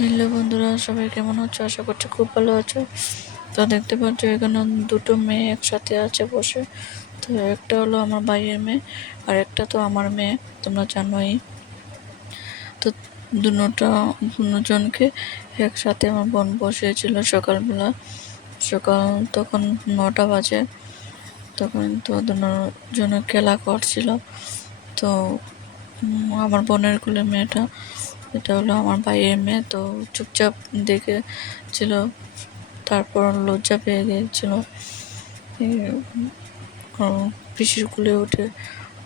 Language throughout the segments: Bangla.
হ্যালো বন্ধুরা, সবাই কেমন আছো? আশা করছি খুব ভালো আছো। তো দেখতে পাচ্ছ এখানে দুটো মেয়ে একসাথে আছে বসে। তো একটা হলো আমার ভাইয়ের মেয়ে আর একটা তো আমার মেয়ে, তোমরা জানোই। তো দুজনকে একসাথে আমার বোন বসিয়েছিল সকালবেলা। সকাল তখন 9টা বাজে। তখন তো দুজনে খেলা করছিল। তো আমার বোনের কোলে মেয়েটা, এটা হলো আমার ভাইয়ের মেয়ে, তো চুপচাপ দেখেছিল। তারপর লজ্জা পেয়ে গিয়েছিল, পিসির কোলে উঠে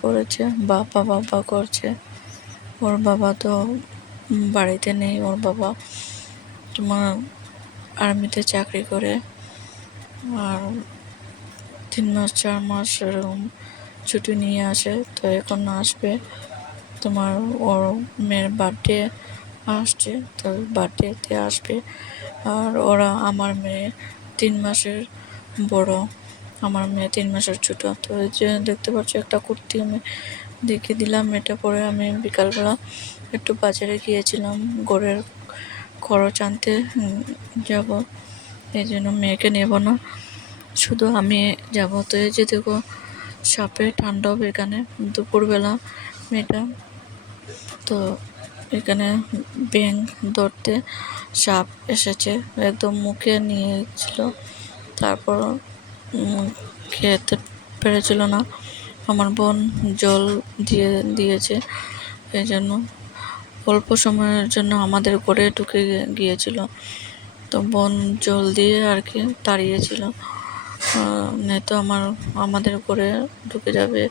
পড়েছে, বাবা বাবা করছে। ওর বাবা তো বাড়িতে নেই, ওর বাবা তোমার আর্মিতে চাকরি করে। আর 3 মাস 4 মাস এরকম ছুটি নিয়ে আসে। তো এখন আসবে তোমার ওর মেয়ের বার্থডে আসছে, তো বার্থডেতে আসবে। আর ওরা আমার মেয়ে 3 মাসের বড়, আমার মেয়ে 3 মাসের ছোট। তো এই যে দেখতে পাচ্ছ একটা কুর্তি আমি দেখে দিলাম, এটা পরে আমি বিকালবেলা একটু বাজারে গিয়েছিলাম ঘরের খরচ আনতে যাব। এই জন্য মেয়েকে নেব না, শুধু আমি যাব। তো এই যে দেখো সাপের তাণ্ডব এখানে দুপুরবেলা মেয়েটা, তো এখানে ব্যাঙ ধরতে সাপ এসেছে, একদম মুখে নিয়েছিল। তারপর খেতে পেরেছিল না, আমার বোন জল দিয়েছে। এই জন্য অল্প সময়ের জন্য আমাদের ঘরে ঢুকে গিয়েছিল। তো বোন জল দিয়ে আর কি তাড়িয়েছিল, নয়তো আমাদের ঘরে ঢুকে যাবে।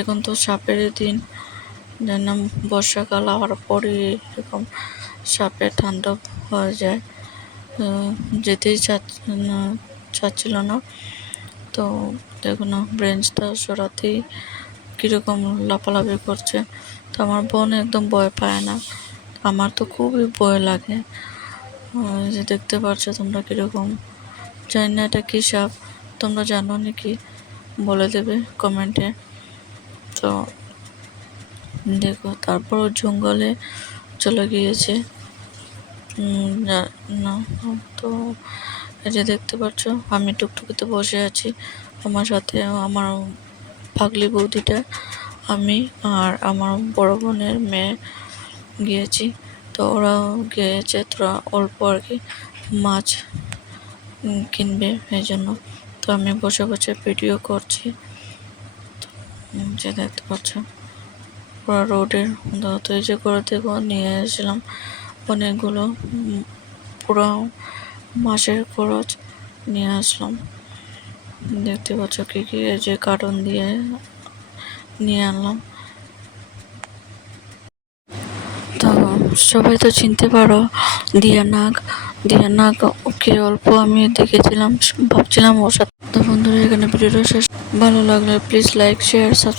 এখন তো সাপের দিন, যেন বর্ষাকাল হওয়ার পরে এরকম সাপের তাণ্ডব হয়ে যায়। যেতেই চাচ্ছিল না। তো দেখো না, ব্রেঞ্চটা সরাতেই কীরকম লাফালাফি করছে। তো আমার বোন একদম ভয় পায় না, আমার তো খুবই ভয় লাগে। যে দেখতে পাচ্ছ তোমরা কীরকম, জানি না এটা কী সাপ, তোমরা জানো নাকি বলে দেবে কমেন্টে। তো দেখো তারপর জঙ্গলে চলে গিয়েছে। না, তো এই যে দেখতে পাচ্ছ আমি টুকটুকিতে বসে আছি, আমার সাথে আমার পাগলি বৌদিটা, আমি আর আমার বড় বোনের মেয়ে গিয়েছি। তো ওরাও গিয়েছে, তোরা অল্প আর কি মাছ কিনবে এই জন্য। তো আমি বসে বসে ভিডিও করছি। যে দেখতে পাচ্ছ পুরো রোডের, তো এই যে করে থেকে নিয়ে এসেছিলাম অনেকগুলো, পুরো মাসের খরচ নিয়ে আসলাম। দেখতে পাচ্ছ কী কী, এই যে কার্টন দিয়ে নিয়ে আনলাম। তো সবাই তো চিনতে পারো দিয়া নাগ ওকে অল্প আমি দেখেছিলাম, ভাবছিলাম ওর সাথে। তো বন্ধুরা এখানে ভিডিওটা শেষ, ভালো লাগলে প্লিজ লাইক শেয়ার সাবস্ক্রাইব।